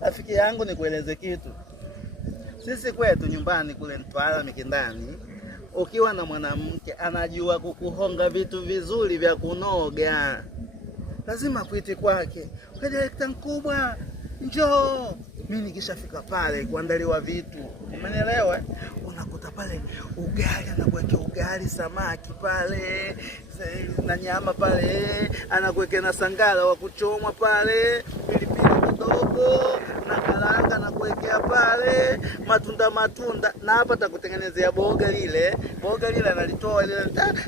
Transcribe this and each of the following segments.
Rafiki yangu nikueleze kitu. Sisi kwetu nyumbani kule Mtwara Mikindani, ukiwa na mwanamke anajua kukuhonga vitu vizuri vya kunoga, lazima kuiti kwake, "Kwa direkta mkubwa, njoo." Mimi nikishafika pale kuandaliwa vitu, umenielewa? Unakuta pale ugali, anakuwekea ugali, samaki pale na nyama pale, anakuwekea na sangala wa kuchomwa pale, pilipili kidogo na karanga na kuwekea pale, matunda na hapa takutengenezea boga lile analitoa ile,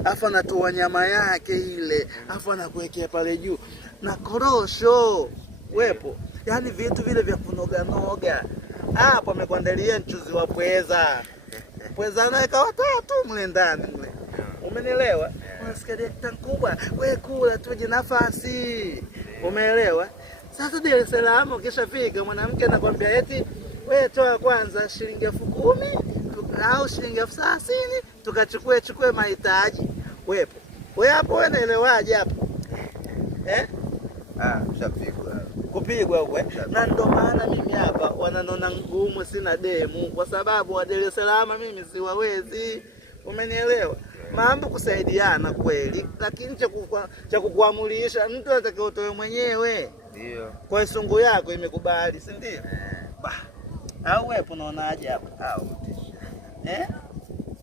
afa anatoa nyama yake ile, afa anakuwekea pale juu na korosho wepo. Yaani vitu vile vya kunoga noga. Hapo amekuandalia mchuzi wa pweza. Pweza anaweka watatu mle ndani mle. Umenielewa? Unasikia direkta mkubwa, wewe kula tuje nafasi. Umeelewa? Sasa Dar es Salaam ukishafika mwanamke anakuambia eti wewe toa kwanza shilingi 10,000 au shilingi 30,000 tukachukue mahitaji. Wepo. Wewe hapo wewe unaelewaje hapo? Kupigwa huko. Na ndo maana mimi hapa wananona ngumu, sina demu, kwa sababu wa Dar es Salaam mimi siwawezi. Umenielewa? Mambo kusaidiana kweli, lakini cha kukuamulisha mtu atakaye utoe mwenyewe. Ndio. Kwa sungu yako imekubali, si ndio? Au wewe unaonaje hapo?